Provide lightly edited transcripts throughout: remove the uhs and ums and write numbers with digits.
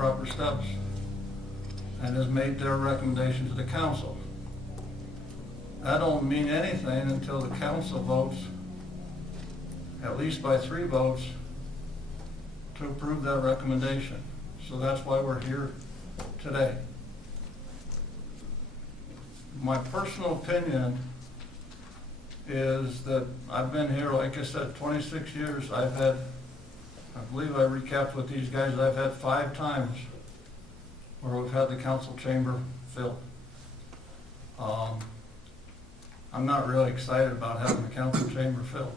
proper steps and has made their recommendation to the council. That don't mean anything until the council votes, at least by 3 votes, to approve that recommendation. So that's why we're here today. My personal opinion is that I've been here, like I said, 26 years. I've had, I believe I recapped with these guys, I've had 5 times where we've had the council chamber filled. I'm not really excited about having the council chamber filled.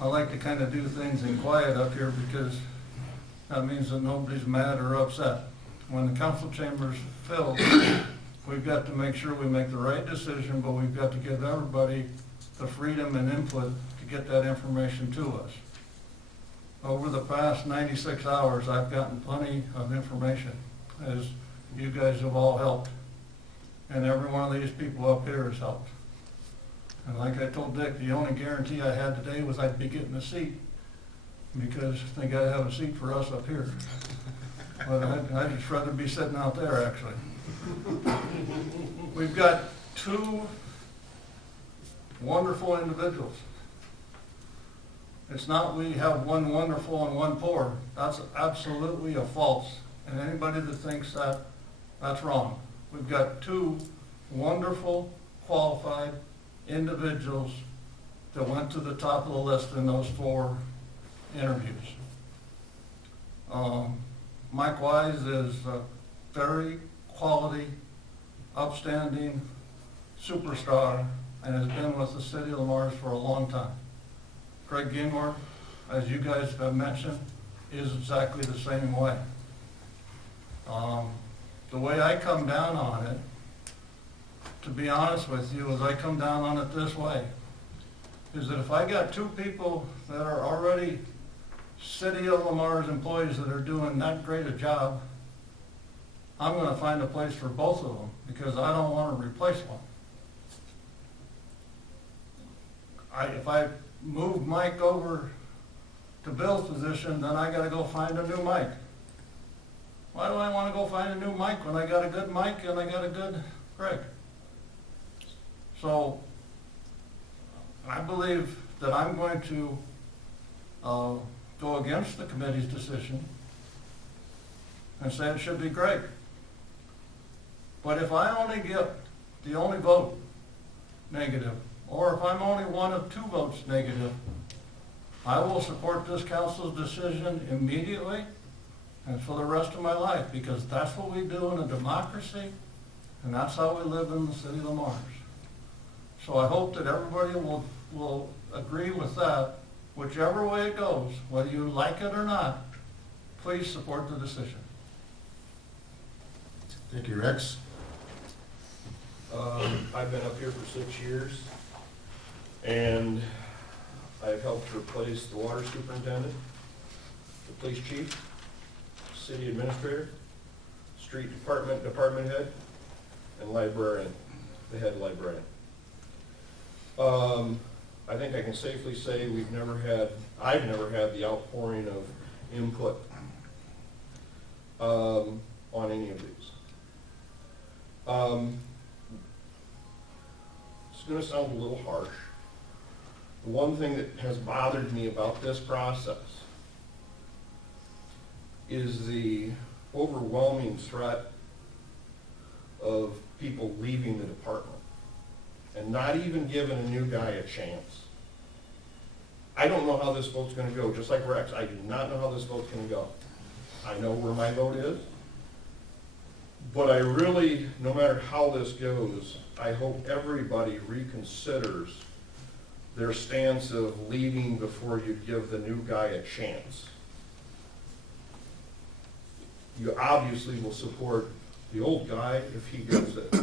I like to kind of do things in quiet up here because that means that nobody's mad or upset. When the council chamber's filled, we've got to make sure we make the right decision, but we've got to give everybody the freedom and input to get that information to us. Over the past 96 hours, I've gotten plenty of information, as you guys have all helped. And every one of these people up here has helped. And like I told Dick, the only guarantee I had today was I'd be getting a seat, because they gotta have a seat for us up here. But I'd just rather be sitting out there, actually. We've got 2 wonderful individuals. It's not we have one wonderful and one poor. That's absolutely a false. And anybody that thinks that, that's wrong. We've got 2 wonderful, qualified individuals that went to the top of the list in those 4 interviews. Mike Wise is a very quality, upstanding superstar and has been with the city of Lamar for a long time. Craig Gingor, as you guys have mentioned, is exactly the same way. The way I come down on it, to be honest with you, is I come down on it this way, is that if I got 2 people that are already City of Lamar's employees that are doing that great a job, I'm going to find a place for both of them, because I don't want to replace one. If I move Mike over to Bill's position, then I got to go find a new Mike. Why do I want to go find a new Mike when I got a good Mike and I got a good Greg? So I believe that I'm going to go against the committee's decision and say it should be Greg. But if I only get the only vote negative, or if I'm only one of 2 votes negative, I will support this council's decision immediately and for the rest of my life, because that's what we do in a democracy, and that's how we live in the city of Lamar. So I hope that everybody will agree with that. Whichever way it goes, whether you like it or not, please support the decision. Thank you, Rex. I've been up here for 6 years, and I've helped replace the water superintendent, the police chief, city administrator, street department head, and librarian, the head librarian. I think I can safely say I've never had the outpouring of input on any of these. It's going to sound a little harsh. The one thing that has bothered me about this process is the overwhelming threat of people leaving the department and not even giving a new guy a chance. I don't know how this vote's going to go, just like Rex. I do not know how this vote's going to go. I know where my vote is, but I really, no matter how this goes, I hope everybody reconsiders their stance of leaving before you give the new guy a chance. You obviously will support the old guy if he gets it.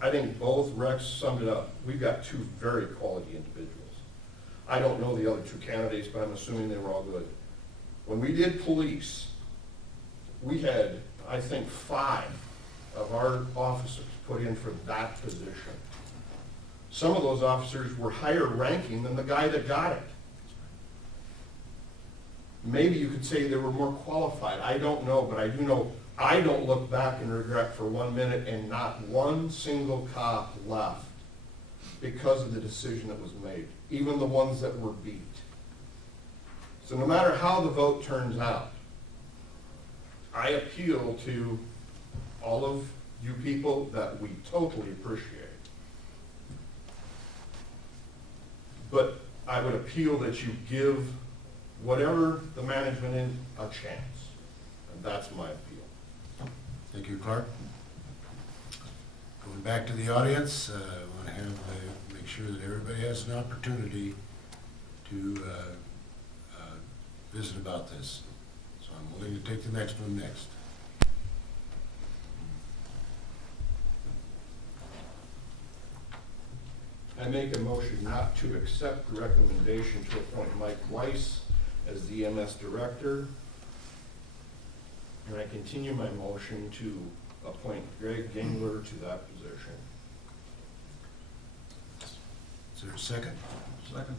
I think both Rex summed it up. We've got 2 very quality individuals. I don't know the other 2 candidates, but I'm assuming they were all good. When we did police, we had, I think, 5 of our officers put in for that position. Some of those officers were higher ranking than the guy that got it. Maybe you could say they were more qualified, I don't know, but I do know, I don't look back and regret for 1 minute, and not one single cop left because of the decision that was made, even the ones that were beat. So no matter how the vote turns out, I appeal to all of you people that we totally appreciate. But I would appeal that you give whatever the management is a chance. And that's my appeal. Thank you, Clark. Going back to the audience, I want to make sure that everybody has an opportunity to visit about this. So I'm willing to take the next one next. I make a motion not to accept the recommendation to appoint Mike Weiss as the EMS Director. And I continue my motion to appoint Greg Gangler to that position. Is there a second? Second.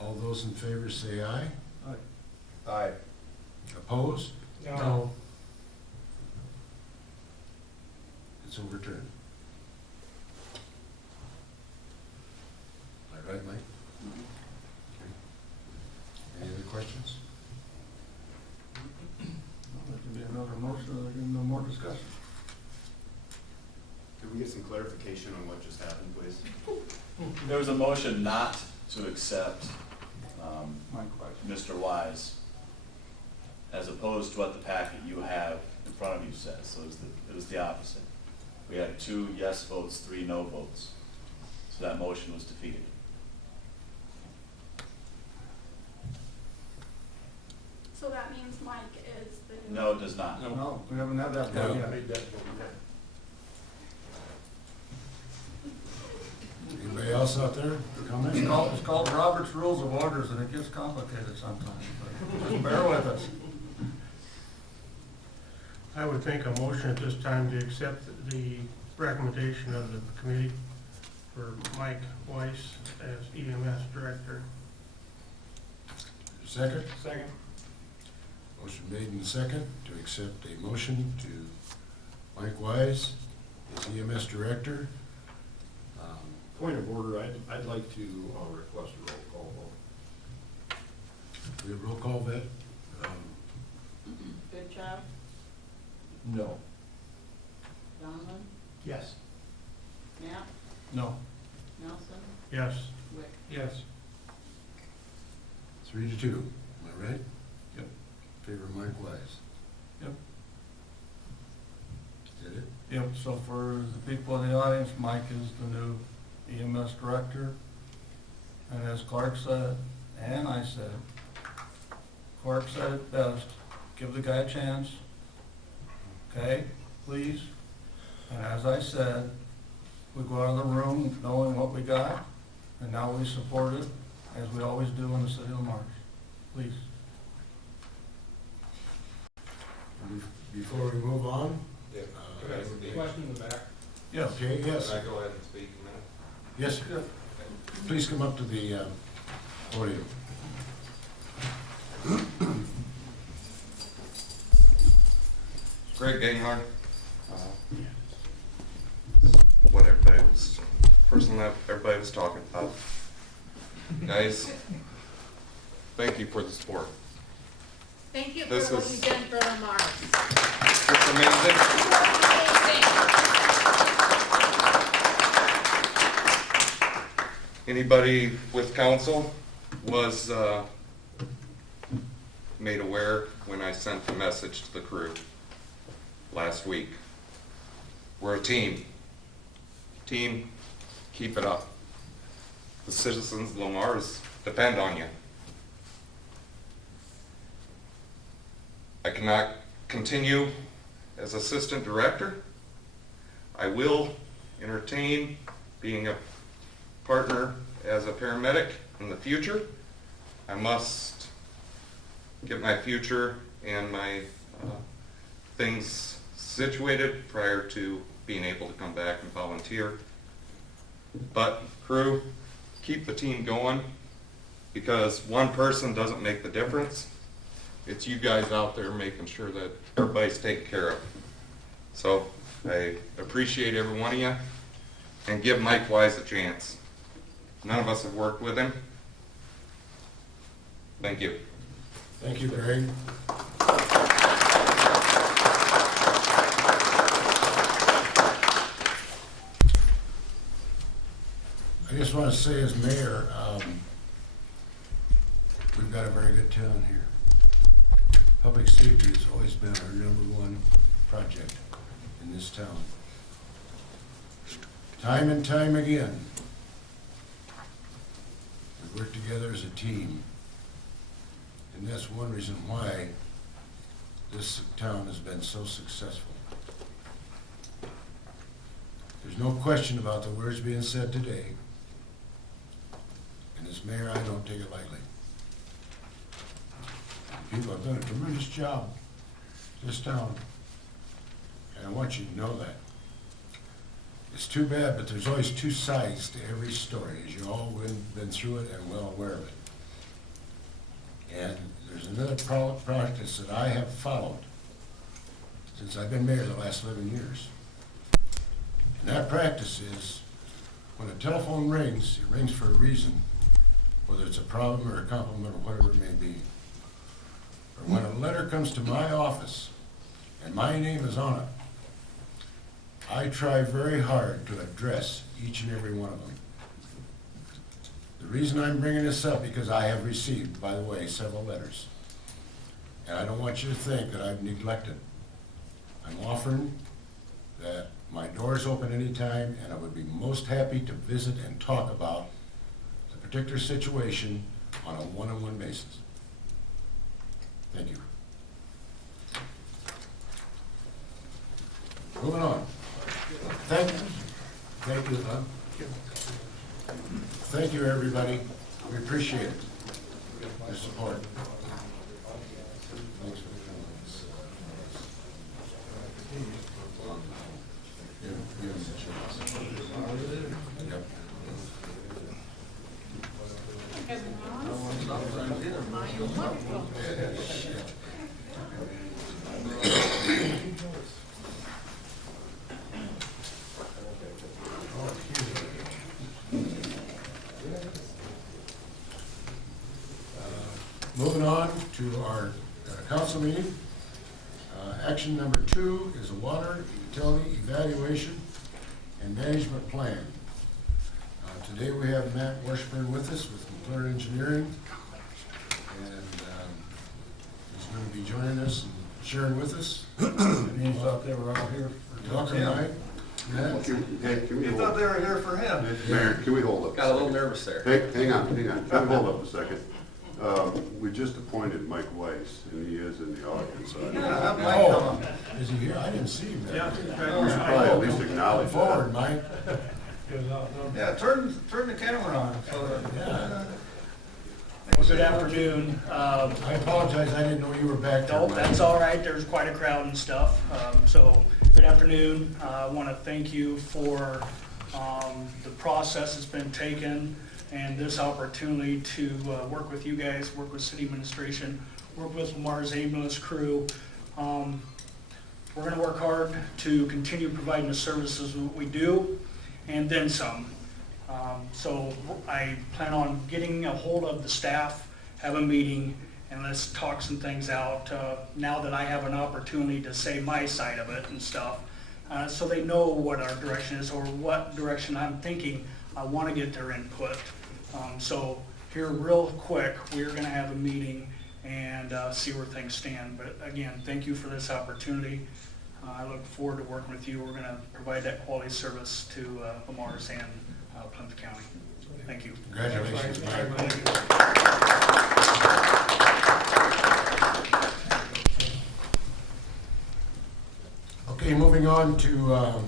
All those in favor say aye. Aye. Aye. Opposed? No. It's overturned. Am I right, Mike? Okay. Any other questions? Well, there can be another motion, or there can be no more discussion. Could we get some clarification on what just happened, please? There was a motion not to accept My question. Mr. Wise, as opposed to what the packet you have in front of you says. So it was the opposite. We had 2 yes votes, 3 no votes. So that motion was defeated. So that means Mike is the new. No, it does not. No, we haven't had that No. vote yet. Anybody else out there? Comments? It's called Robert's Rules of Orders, and it gets complicated sometimes, but just bear with us. I would think a motion at this time to accept the recommendation of the committee for Mike Weiss as EMS Director. Second? Second. Motion made and second to accept a motion to Mike Wise as EMS Director. Point of order, I'd like to request a roll call vote. We have roll call vet. Good job, No. Donlin, Yes. Knapp, No. Nelson, Yes. Wick. Yes. 3-2. Am I right? Yep. Favor of Mike Wise. Yep. Is that it? Yep, so for the people in the audience, Mike is the new EMS Director. And as Clark said, and I said, Clark said it best, give the guy a chance. Okay, please? And as I said, we go out of the room knowing what we got, and now we support it, as we always do in the city of Marsh. Please. Before we move on? Yeah. Question in the back. Yes. Okay, yes. Can I go ahead and speak a minute? Yes, please come up to the podium. Greg Ganghard. What everybody was, person that everybody was talking about. Guys, thank you for the support. Thank you for This what is- you've done for our Mars. It's amazing. Anybody with council was made aware when I sent the message to the crew last week. We're a team. Team, keep it up. The citizens of Lamar's depend on you. I cannot continue as assistant director. I will entertain being a partner as a paramedic in the future. I must get my future and my things situated prior to being able to come back and volunteer. But crew, keep the team going because one person doesn't make the difference. It's you guys out there making sure that everybody's taken care of. So I appreciate every one of you, and give Mike Wise a chance. None of us have worked with him. Thank you. Thank you, Greg. I just want to say as mayor, we've got a very good town here. Public safety has always been our #1 project in this town. Time and time again, we work together as a team. And that's one reason why this town has been so successful. There's no question about the words being said today. And as mayor, I don't take it lightly. People have done a tremendous job in this town. And I want you to know that. It's too bad, but there's always two sides to every story, as you all been through it and well aware of it. And there's another practice that I have followed since I've been mayor the last 11 years. And that practice is, when a telephone rings, it rings for a reason, whether it's a problem or a compliment or whatever it may be. Or when a letter comes to my office and my name is on it, I try very hard to address each and every one of them. The reason I'm bringing this up, because I have received, by the way, several letters. And I don't want you to think that I've neglected. I'm offering that my door's open anytime, and I would be most happy to visit and talk about the particular situation on a one-on-one basis. Thank you. Moving on. Thank you, Bob. Thank you, everybody. We appreciate it, your support. Thanks for Moving on to our council meeting. Action number 2 is a water utility evaluation and management plan. Today we have Matt Washburn with us with McClure Engineering, and he's going to be joining us and sharing with us. And he thought they were all here for Welcome, him. Mike. Matt? Can we He hold thought up? they were here for him. Mayor, can we hold up? Got a little nervous there. Hang on. Can we hold up a second? We just appointed Mike Weiss, and he is in the audience. So Yeah, have Mike come Oh, on. is he here? I didn't see him there. we should probably at least acknowledge Forward, that. Mike. Yeah, turn the camera on. So that, Yeah. Well, good afternoon. I apologize, I didn't know you were back there. No, Mike. that's all right. There's quite a crowd and stuff. So, good afternoon. I want to thank you for the process that's been taken and this opportunity to work with you guys, work with city administration, work with Lamar's ambulance crew. We're going to work hard to continue providing the services that we do and then some. So I plan on getting a hold of the staff, have a meeting, and let's talk some things out now that I have an opportunity to say my side of it and stuff, so they know what our direction is or what direction I'm thinking. I want to get their input. So here real quick, we're going to have a meeting and see where things stand. But again, thank you for this opportunity. I look forward to working with you. We're going to provide that quality service to Lamar's and Plymouth County. Thank you. Congratulations, Mike. Thank you. Okay, moving on to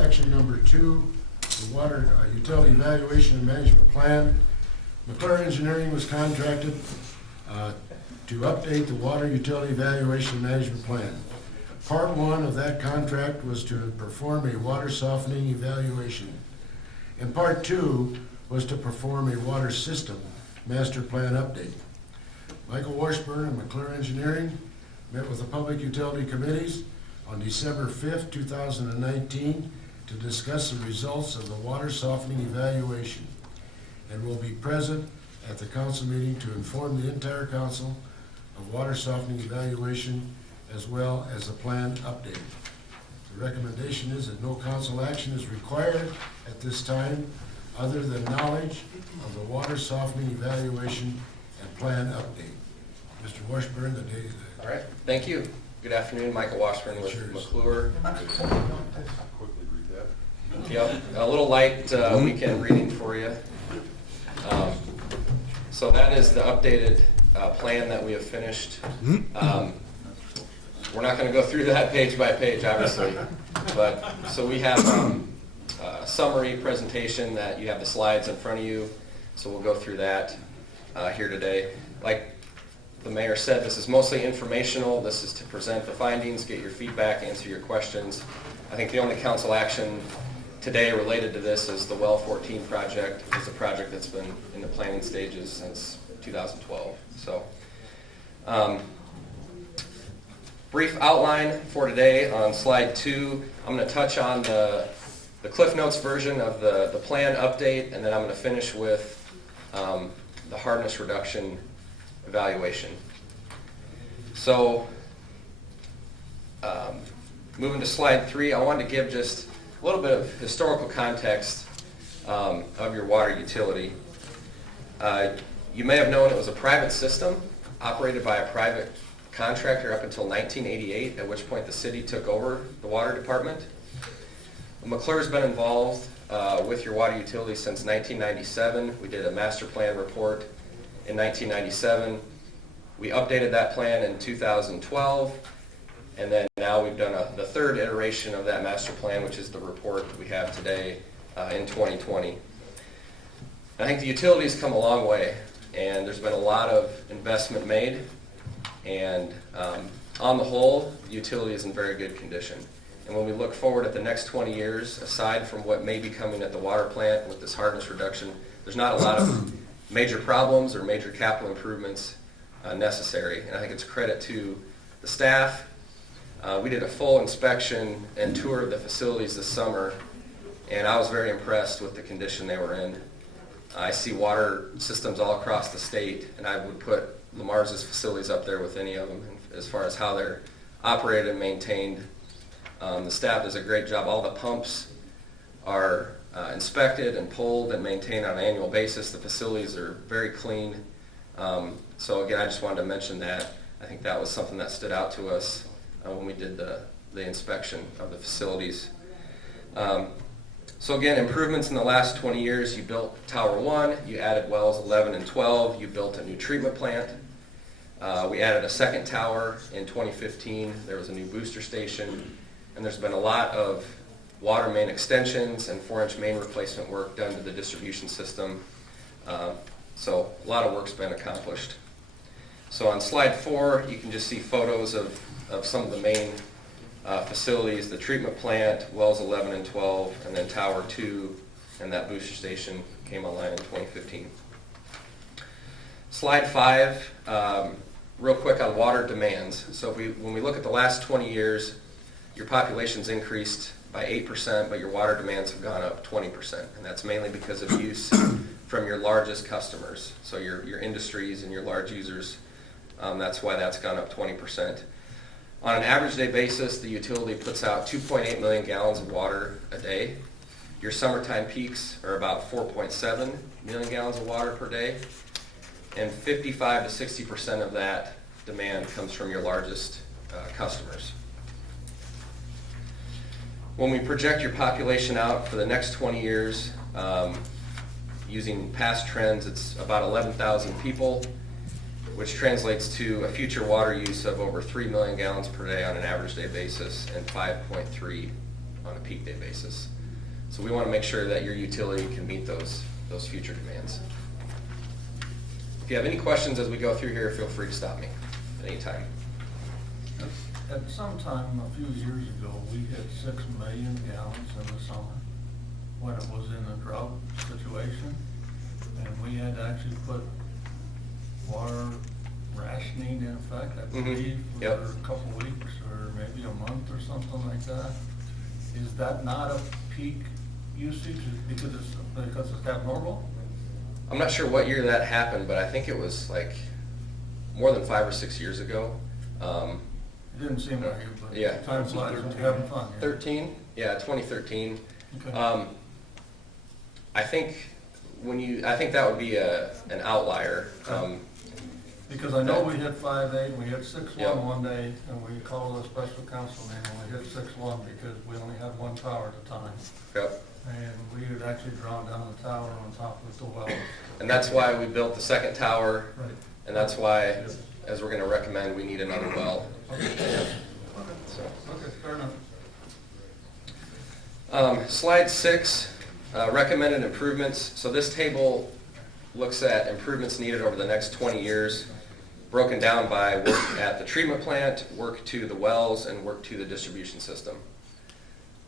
action number 2, the water utility evaluation and management plan. McClure Engineering was contracted to update the water utility evaluation and management plan. Part 1 of that contract was to perform a water softening evaluation. And Part 2 was to perform a water system master plan update. Michael Washburn and McClure Engineering met with the Public Utility Committees on December 5th, 2019 to discuss the results of the water softening evaluation and will be present at the council meeting to inform the entire council of water softening evaluation as well as the plan update. The recommendation is that no council action is required at this time other than knowledge of the water softening evaluation and plan update. Mr. Washburn, the day. All right, thank you. Good afternoon, Michael Washburn with Cheers. McClure. Quickly read that. Yep, a little light weekend reading for you. So that is the updated plan that we have finished. We're not going to go through that page by page, obviously, but so we have a summary presentation that you have the slides in front of you, so we'll go through that here today. Like the mayor said, this is mostly informational. This is to present the findings, get your feedback, answer your questions. I think the only council action today related to this is the Well 14 project. It's a project that's been in the planning stages since 2012. So, brief outline for today on slide 2. I'm going to touch on the Cliff Notes version of the plan update, and then I'm going to finish with the hardness reduction evaluation. So, moving to slide 3, I wanted to give just a little bit of historical context of your water utility. You may have known it was a private system operated by a private contractor up until 1988, at which point the city took over the water department. McClure's been involved with your water utility since 1997. We did a master plan report in 1997. We updated that plan in 2012, and then now we've done the third iteration of that master plan, which is the report that we have today in 2020. I think the utility's come a long way, and there's been a lot of investment made, and on the whole, the utility is in very good condition. And when we look forward at the next 20 years, aside from what may be coming at the water plant with this hardness reduction, there's not a lot of major problems or major capital improvements necessary. And I think it's a credit to the staff. We did a full inspection and tour of the facilities this summer, and I was very impressed with the condition they were in. I see water systems all across the state, and I would put Lamar's facilities up there with any of them as far as how they're operated and maintained. The staff does a great job. All the pumps are inspected and pulled and maintained on an annual basis. The facilities are very clean. So again, I just wanted to mention that. I think that was something that stood out to us when we did the inspection of the facilities. So again, improvements in the last 20 years. You built Tower 1, you added wells 11 and 12, you built a new treatment plant. We added a second tower in 2015. There was a new booster station, and there's been a lot of water main extensions and 4-inch main replacement work done to the distribution system. So a lot of work's been accomplished. So on slide 4, you can just see photos of some of the main facilities, the treatment plant, wells 11 and 12, and then Tower 2, and that booster station came online in 2015. Slide 5, real quick on water demands. So when we look at the last 20 years, your population's increased by 8%, but your water demands have gone up 20%, and that's mainly because of use from your largest customers, so your industries and your large users. That's why that's gone up 20%. On an average day basis, the utility puts out 2.8 million gallons of water a day. Your summertime peaks are about 4.7 million gallons of water per day, and 55 to 60% of that demand comes from your largest customers. When we project your population out for the next 20 years, using past trends, it's about 11,000 people, which translates to a future water use of over 3 million gallons per day on an average day basis and 5.3 on a peak day basis. So we want to make sure that your utility can meet those future demands. If you have any questions as we go through here, feel free to stop me at any time. At some time, a few years ago, we hit 6 million gallons in the summer when it was in a drought situation. And we had to actually put water rationing in effect, I Mhm. believe, Yep. for a couple weeks or maybe a month or something like that. Is that not a peak usage because it's abnormal? I'm not sure what year that happened, but I think it was like more than 5 or 6 years ago. It didn't seem like it, but Yeah. time flies when you're having fun. yeah. 13, yeah, 2013. Okay. I think I think that would be an outlier. Because I know we hit 5.8, and we hit 6.1 Yep. one day, and we called a special council meeting, and we hit 6.1 because we only had one tower at a time. Yep. And we had actually drawn down the tower on top of the wells. And that's why we built the second tower, Right. and that's why, as we're going to recommend, we need another well. So. Okay, fair enough. Slide 6, recommended improvements. So this table looks at improvements needed over the next 20 years, broken down by work at the treatment plant, work to the wells, and work to the distribution system.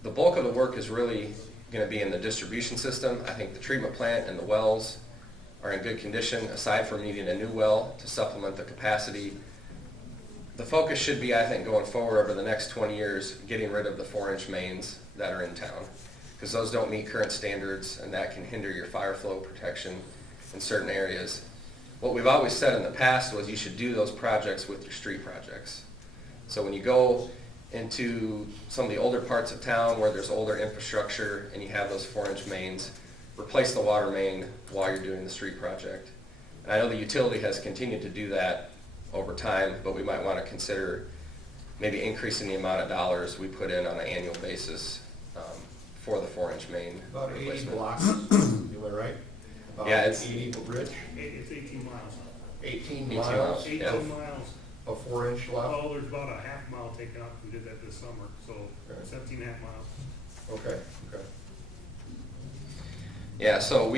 The bulk of the work is really going to be in the distribution system. I think the treatment plant and the wells are in good condition, aside from needing a new well to supplement the capacity. The focus should be, I think, going forward over the next 20 years, getting rid of the 4-inch mains that are in town, because those don't meet current standards, and that can hinder your fire flow protection in certain areas. What we've always said in the past was you should do those projects with your street projects. So when you go into some of the older parts of town where there's older infrastructure and you have those 4-inch mains, replace the water main while you're doing the street project. And I know the utility has continued to do that over time, but we might want to consider maybe increasing the amount of dollars we put in on an annual basis for the 4-inch main About 80 replacement. blocks, am I right? About Yeah, it's- 80, Rich? It's 18 miles. 18 18 miles, miles. 18 Yeah. miles. a 4-inch left? Oh, there's about a half mile taken up. We did that this summer, so Okay. 17 and a half miles. Okay, okay. Yeah, so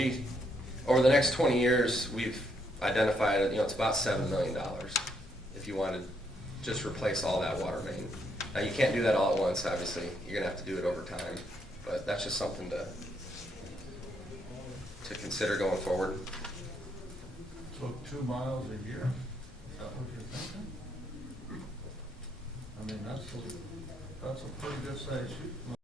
over the next 20 years, we've identified, it's about $7 million if you want to just replace all that water main. Now, you can't do that all at once, obviously. You're going to have to do it over time, but that's just something to consider going forward. So 2 miles a year, is that what you're thinking? I mean, that's a pretty good size shoot.